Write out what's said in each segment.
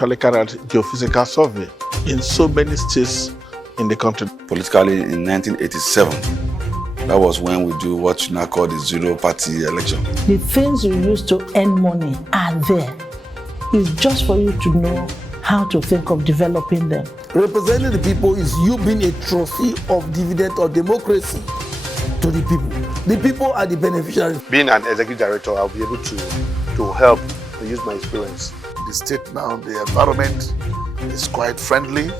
actually carried out geophysical survey in so many states in the country. Politically, in 1987, that was when we do what you now call the zero-party election. The things you use to earn money are there. It's just for you to know how to think of developing them. Representing the people is you being a trustee of dividend or democracy to the people. The people are the beneficiaries. Being an executive director, I'll be able to help and use my experience. The state now, the environment is quite friendly.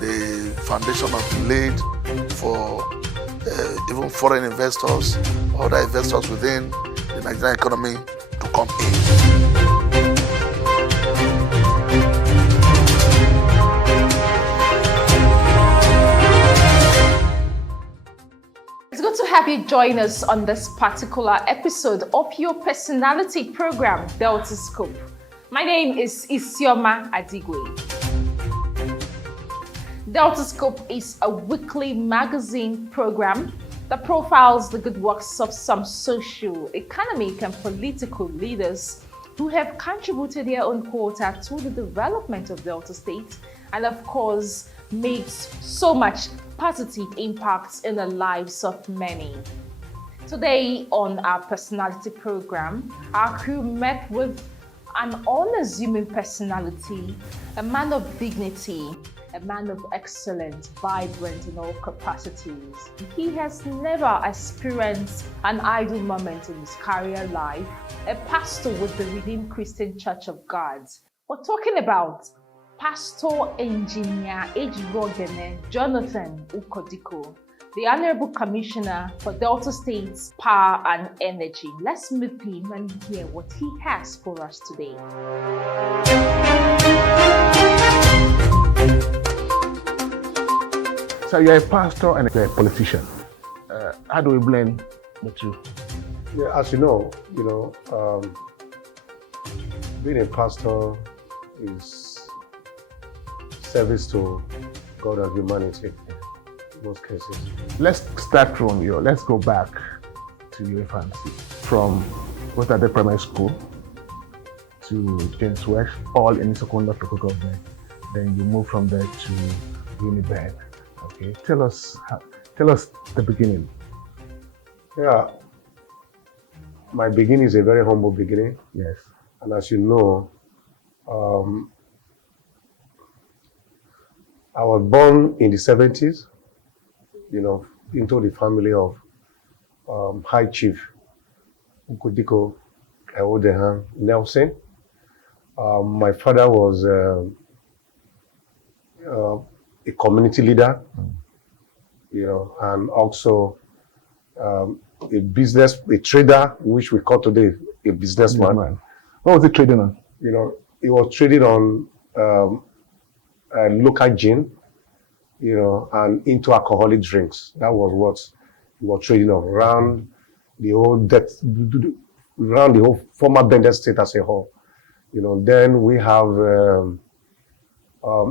The foundation has been laid for even foreign investors, other investors within the Nigerian economy to come in. It's good to have you join us on this particular episode of your personality program, Deltascope. My name is Isioma Adigwe. Deltascope is a weekly magazine program that profiles the good works of some social, economic, and political leaders who have contributed their own quota to the development of Delta State and, of course, makes so much positive impacts in the lives of many. Today on our personality program, our crew met with an unassuming personality, a man of dignity, a man of excellence, vibrant in all capacities. He has never experienced an idle moment in his career life, a pastor with the Redeemed Christian Church of God. We're talking about Pastor Engineer Ejirogene Jonathan Ukodhiko, the Honorable Commissioner for Delta State's Power and Energy. Let's meet him and hear what he has for us today. So you're a pastor and a politician. How do we blend the two? Yeah, as you know, being a pastor is service to God and humanity in most cases. Let's start from let's go back to your infancy. From Rotary Primary School to James West, all in Isokonda local government. Then you move from there to Unibed. Okay, tell us the beginning. Yeah, my beginning is a very humble beginning. Yes. And as you know, I was born in the 70s, into the family of High Chief Ukodhiko Nelson. My father was a community leader, and also a trader, which we call today a businessman. What was he trading on? He was trading on local gin, and into alcoholic drinks. That was what he was trading on around the whole former Bendel State as a whole. Then we have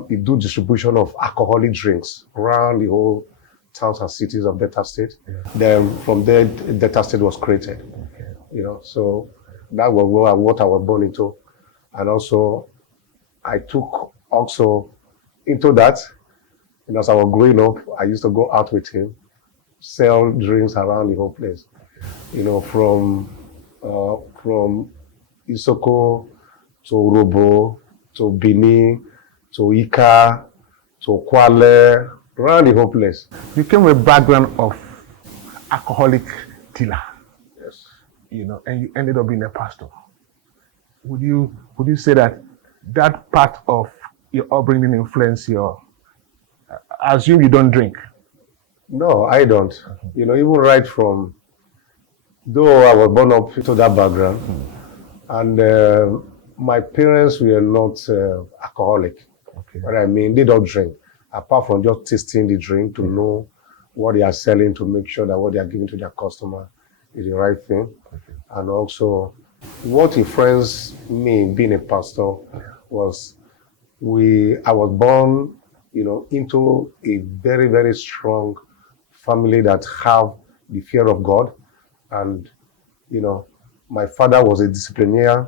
we do distribution of alcoholic drinks around the whole towns and cities of Delta State. Yeah. Then from there, Delta State was created. Okay. So that was what I was born into, and also I took also into that. As I was growing up, I used to go out with him, sell drinks around the whole place. From Isoko to Robo to Bini to Ika to Kwale, around the whole place. You came with a background of alcoholic dealer. Yes. And you ended up being a pastor. Would you say that part of your upbringing influenced your? I assume you don't drink. No, I don't. Even right from, though I was born up into that background, and my parents were not alcoholic. Okay. But they don't drink, apart from just tasting the drink to know what they are selling, to make sure that what they are giving to their customer is the right thing. Okay. And also, what influenced me being a pastor was I was born, into a very, very strong family that have the fear of God. And, my father was a disciplinarian,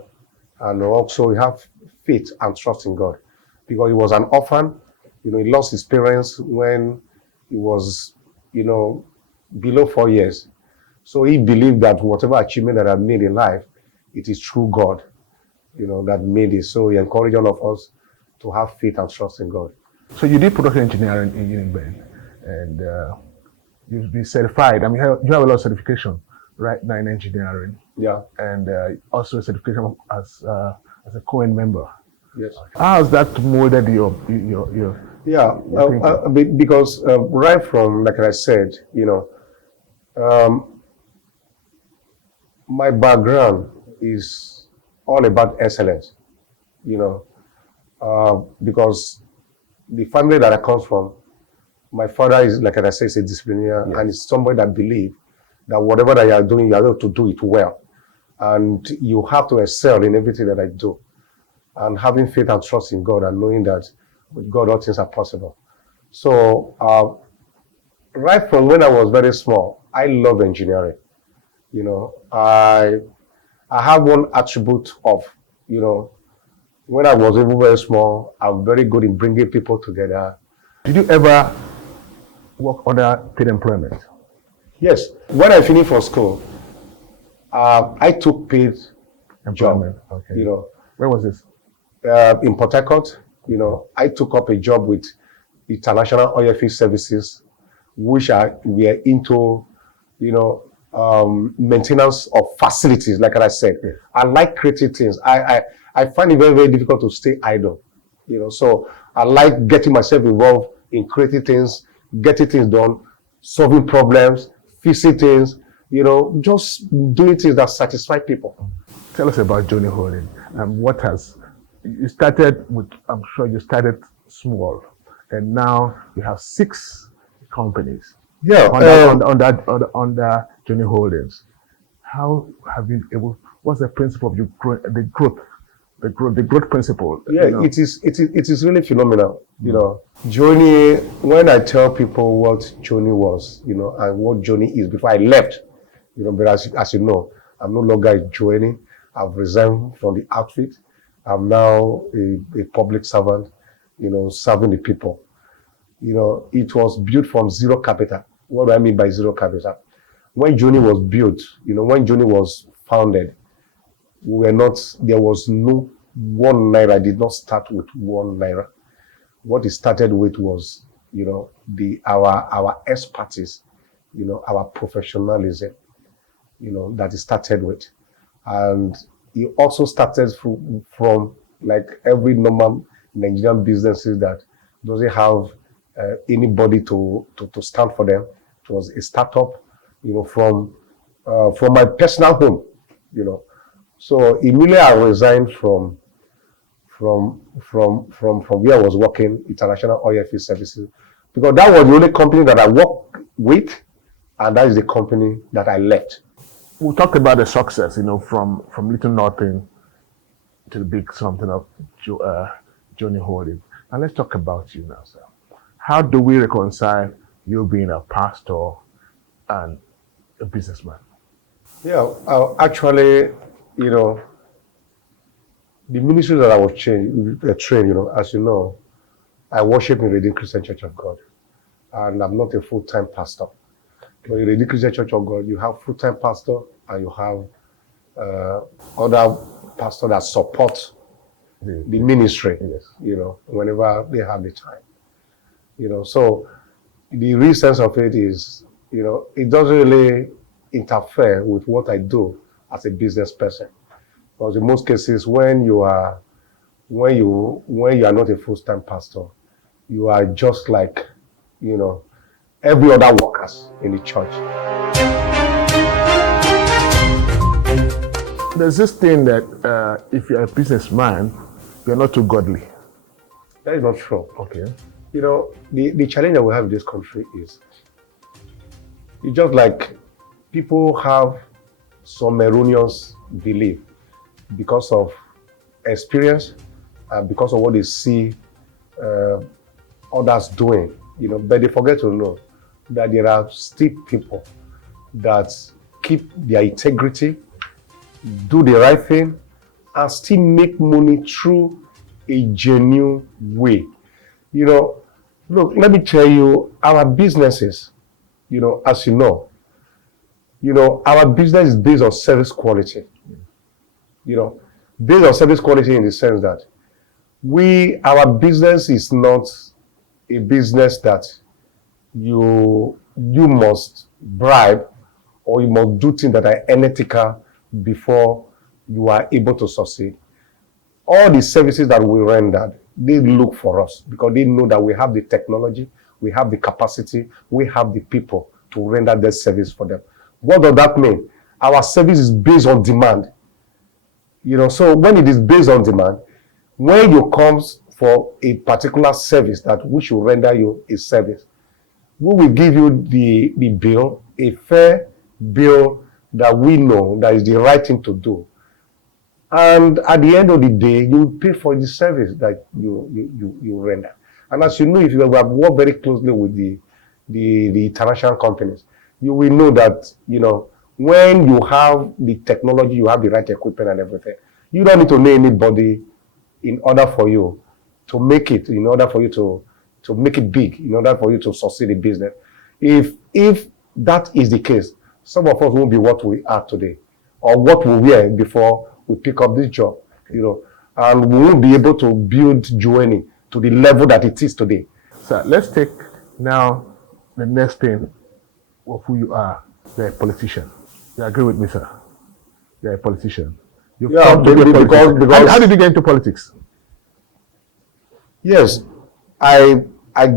and also we have faith and trust in God. because he was an orphan. You know, he lost his parents when he was, you know, below 4 years. So he believed that whatever achievement that I made in life, it is through God, you know, that made it. So he encouraged all of us to have faith and trust in God. So you did production engineering in Engr, and you've been certified. I mean, you have a lot of certification right now in engineering. Yeah. And also a certification as a Cohen member. Yes. How has that molded your yeah, because right from, like I said, you know, my background is all about excellence, you know, because the family that I come from, my father is, like I said, is a disciplinarian, yes. And it's somebody that believes that whatever that you are doing, you are able to do it well. And you have to excel in everything that I do. And having faith and trust in God and knowing that with God all things are possible. So right from when I was very small, I love engineering. You know, I have one attribute of, you know, when I was even very small, I'm very good in bringing people together. Did you ever work under paid employment? Yes. When I finished from school, I took paid employment. Okay. You know, where was this? In Port Harcourt. You know, I took up a job with International Oilfield Services, which we are into, you know, maintenance of facilities. Like I said, yeah. I like creating things. I find it very, very difficult to stay idle. You know, so I like getting myself involved in creating things, getting things done, solving problems, fixing things, you know, just doing things that satisfy people. Tell us about Johnny Holding and what has, you started with, I'm sure you started small, and now you have 6 companies. Yeah. Under Johnny Holdings. How have you been able, what's the principle of the growth principle? Yeah, you know? it is really phenomenal. You know, Johnny, when I tell people what Johnny was, you know, and what Johnny is before I left, you know, but as you know, I'm no longer joining. I've resigned from the outfit. I'm now a public servant, you know, serving the people. You know, it was built from zero capital. What do I mean by zero capital? When Johnny was built, you know, when Johnny was founded, there was no 1 naira, did not start with 1 naira. What it started with was, you know, our expertise, you know, our professionalism, you know, that it started with. And it also started from like every normal Nigerian businesses that doesn't have anybody to stand for them. It was a startup, you know, from my personal home, you know. So immediately I resigned from where I was working, International Oilfield Services, because that was the only company that I worked with, and that is the company that I left. We talked about the success, you know, from little nothing to the big something of Johnny Holding. And let's talk about you now, sir. How do we reconcile you being a pastor and a businessman? Yeah, actually, you know, the ministry that I was trained, you know, as you know, I worship in Redeemed Christian Church of God, and I'm not a full-time pastor. But in Redeemed Christian Church of God, you have full-time pastor and you have other pastors that support the ministry, yes. You know, whenever they have the time. You know, so the real sense of it is, you know, it doesn't really interfere with what I do as a business person. Because in most cases, when you are not a full-time pastor, you are just like, you know, every other workers in the church. There's this thing that if you're a businessman, you're not too godly. That is not true. Okay. You know, the challenge that we have in this country is, it's just like people have some erroneous belief because of experience and because of what they see others doing, you know, but they forget to know that there are still people that keep their integrity, do the right thing, and still make money through a genuine way. You know, look, let me tell you, our businesses, you know, as you know, our business is based on service quality. You know, based on service quality in the sense that our business is not a business that you must bribe or you must do things that are unethical before you are able to succeed. All the services that we render, they look for us because they know that we have the technology, we have the capacity, we have the people to render that service for them. What does that mean? Our service is based on demand. You know, so when it is based on demand, when you come for a particular service that we should render you a service, we will give you the bill, a fair bill that we know that is the right thing to do. And at the end of the day, you pay for the service that you render. And as you know, if you have worked very closely with the international companies, you will know that, you know, when you have the technology, you have the right equipment and everything, you don't need to know anybody in order for you to make it, in order for you to make it big, in order for you to succeed in business. If that is the case, some of us won't be what we are today, or what we were before we pick up this job, you know, and we won't be able to build Journey to the level that it is today. So let's take now the next thing of who you are. You're a politician. You agree with me, sir? You're a politician. Yeah, because how did you get into politics? Yes, I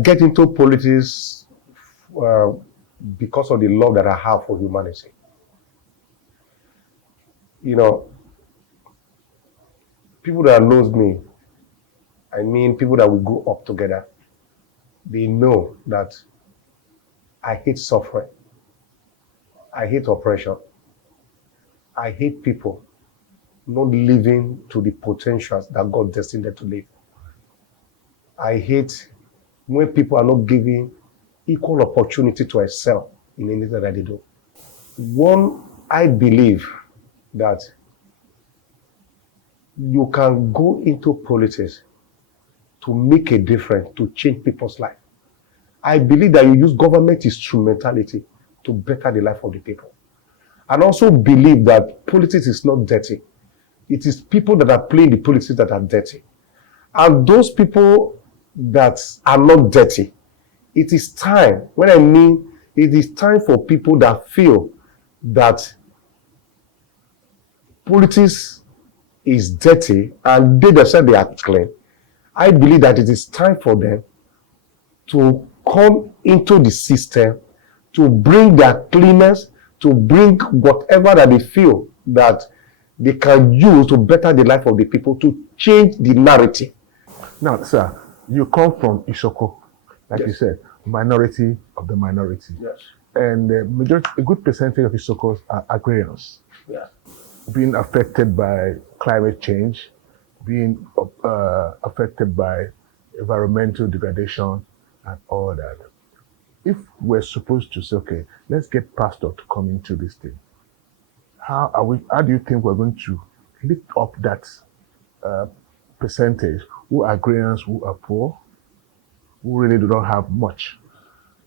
get into politics because of the love that I have for humanity. You know, people that knows me, I mean people that we grew up together, they know that I hate suffering. I hate oppression. I hate people not living to the potentials that God destined them to live. I hate when people are not given equal opportunity to excel in anything that they do. One, I believe that you can go into politics to make a difference, to change people's life. I believe that you use government instrumentality to better the life of the people. And also believe that politics is not dirty. It is people that are playing the politics that are dirty. And those people that are not dirty, it is time, when I mean it is time for people that feel that politics is dirty and they themselves they are clean. I believe that it is time for them to come into the system, to bring their cleanness, to bring whatever that they feel that they can use to better the life of the people, to change the narrative. Now, sir, you come from Isoko, like you said, minority of the minority. Yes. And a good percentage of Isokos are agrarians. Yeah. Being affected by climate change, being affected by environmental degradation and all that. If we're supposed to say, okay, let's get pastor to come into this thing, how do you think we're going to lift up that percentage who are agrarians, who are poor, who really do not have much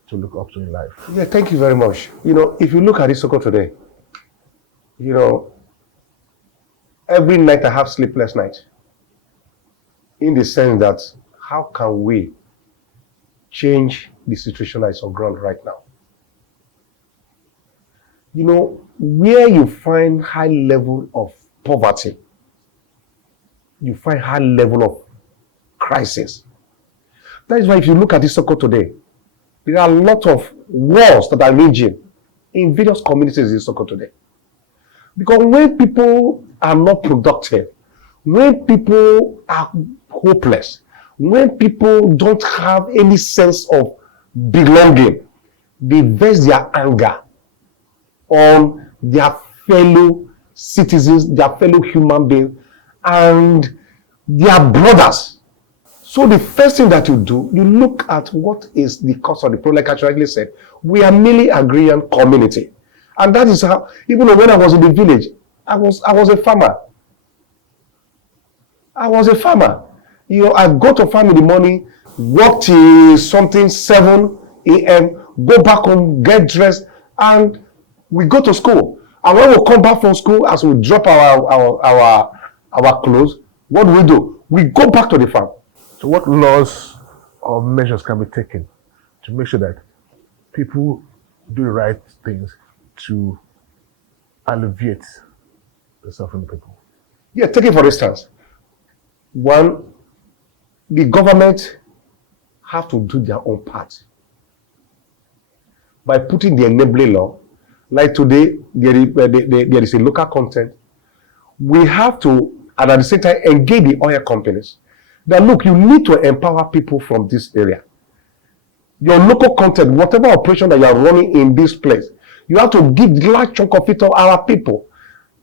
to look up to in life? Yeah, thank you very much. You know, if you look at Isoko today, you know, every night I have sleepless nights. In the sense that, how can we change the situation that is on ground right now? You know, where you find high level of poverty, you find high level of crisis. That is why if you look at Isoko today, there are a lot of wars that are raging in various communities in Isoko today. Because when people are not productive, when people are hopeless, when people don't have any sense of belonging, they vent their anger on their fellow citizens, their fellow human beings, and their brothers. So the first thing that you do, you look at what is the cause of the problem. Like I actually said, we are merely agrarian community. And that is how, even when I was in the village, I was a farmer. I was a farmer. You know, I go to farm in the morning, work till something 7 a.m., go back home, get dressed, and we go to school. And when we come back from school, as we drop our clothes, what do? We go back to the farm. So what laws or measures can be taken to make sure that people do the right things to alleviate the suffering people? Yeah, take it for instance. One, the government have to do their own part by putting the enabling law. Like today, there is a local content. We have to, and at the same time, engage the oil companies. That look, you need to empower people from this area. Your local content, whatever operation that you are running in this place, you have to give large chunk of it to our people.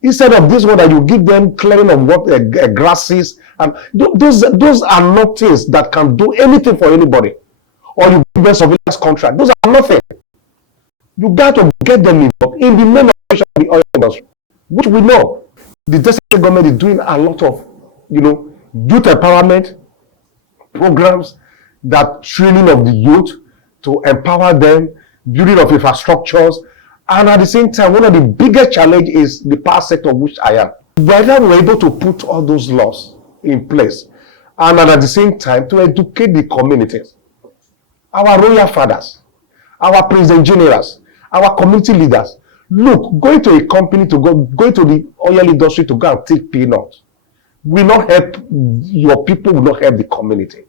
Instead of this one that you give them clearing of what grasses, and those are not things that can do anything for anybody. Or you give them surveillance contract. Those are nothing. You got to get them involved in the main operation of the oil industry, which we know the Destined government is doing a lot of, youth empowerment programs, that training of the youth to empower them, building of infrastructures, and at the same time, one of the biggest challenges is the power sector, which I am. Whether we're able to put all those laws in place, and at the same time to educate the communities, our royal fathers, our president generals, our community leaders. Look, going to a company to going to the oil industry to go and take peanuts will not help your people, will not help the community.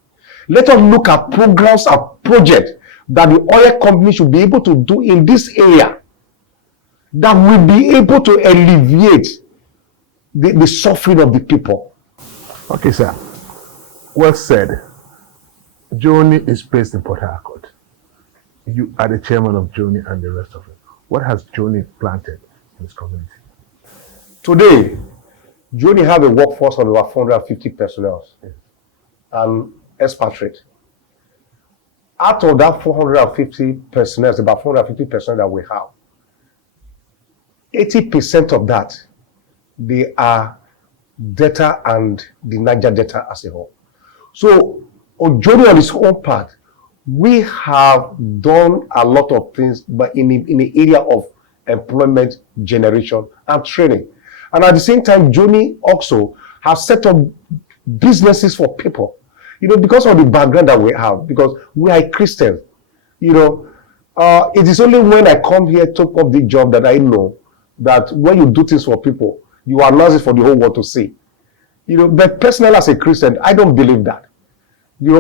Let us look at programs and projects that the oil company should be able to do in this area that will be able to alleviate the suffering of the people. Okay, sir. Well said. Joni is based in Port Harcourt. You are the chairman of Joni and the rest of it. What has Joni planted in this community? Today, Joni have a workforce of about 450 personnel and expatriate. Out of that 450 personnel, about 450 personnel that we have, 80% of that, they are Delta and the Niger Delta as a whole. So, on Joni on his own part, we have done a lot of things, but in the area of employment generation and training. And at the same time, Joni also has set up businesses for people, because of the background that we have, because we are Christians. It is only when I come here to take up the job that I know that when you do things for people, you announce it for the whole world to see. But personally as a Christian, I don't believe that.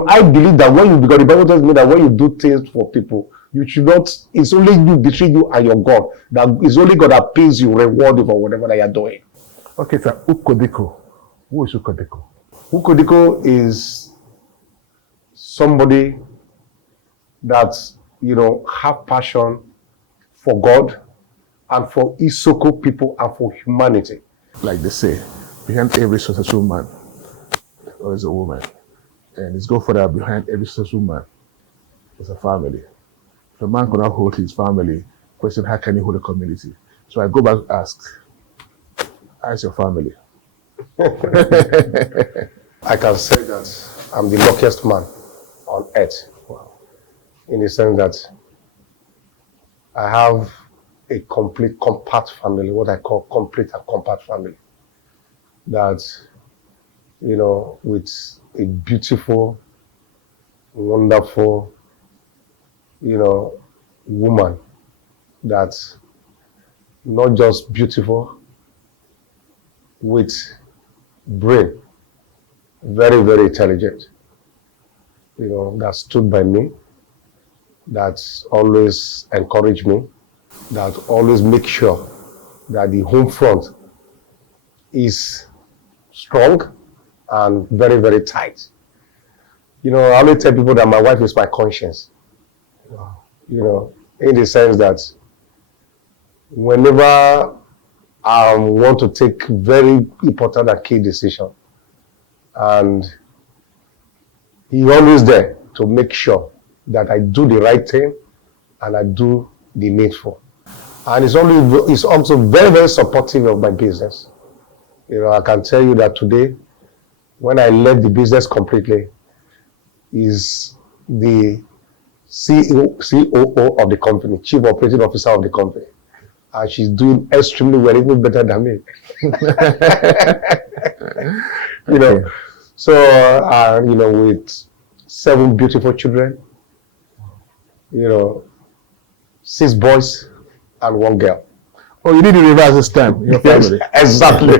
I believe that because the Bible tells me that when you do things for people, you should not, it's only you between you and your God. That it's only God that pays you, reward you for whatever that you're doing. Okay, sir. Ukodhiko. Who is Ukodhiko? Ukodhiko is somebody that, have passion for God and for Isoko people and for humanity. Like they say, behind every successful man, there is a woman. And it's go further, behind every successful man, there's a family. If a man cannot hold his family, question, how can he hold a community? So I go back and ask, how's your family? I can say that I'm the luckiest man on earth. Wow. In the sense that I have a complete compact family, what I call complete and compact family. That, with a beautiful, wonderful, woman that's not just beautiful, with brain, very, very intelligent, that stood by me, that's always encouraged me, that always make sure that the home front is strong and very, very tight. I only tell people that my wife is my conscience. In the sense that whenever I want to take very important and key decision, and he's always there to make sure that I do the right thing and I do the needful. And it's also very, very supportive of my business. I can tell you that today, when I left the business completely, is the COO of the company, Chief Operating Officer of the company. And she's doing extremely well, even better than me. You know, so, you know, with 7 beautiful children, you know, 6 boys and 1 girl. Oh, you need to reverse this time, your family. Yes, exactly.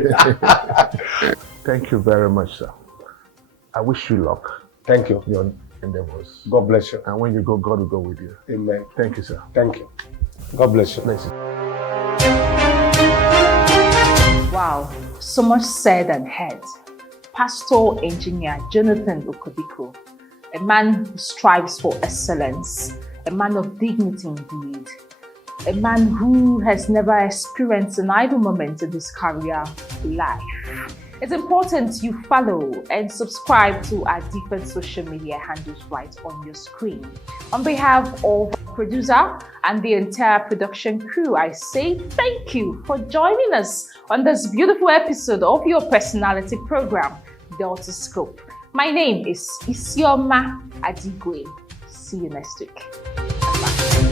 Thank you very much, sir. I wish you luck. Thank you. Your endeavors. God bless you. And when you go, God will go with you. Amen. Thank you, sir. Thank you. God bless you. Bless you. Wow, so much said and heard. Pastor Engineer Jonathan Ukodhiko, a man who strives for excellence, a man of dignity indeed, a man who has never experienced an idle moment in his career life. It's important you follow and subscribe to our different social media handles right on your screen. On behalf of producer and the entire production crew, I say thank you for joining us on this beautiful episode of your personality program, Delta Scope. My name is Isioma Adigwe. See you next week. Bye.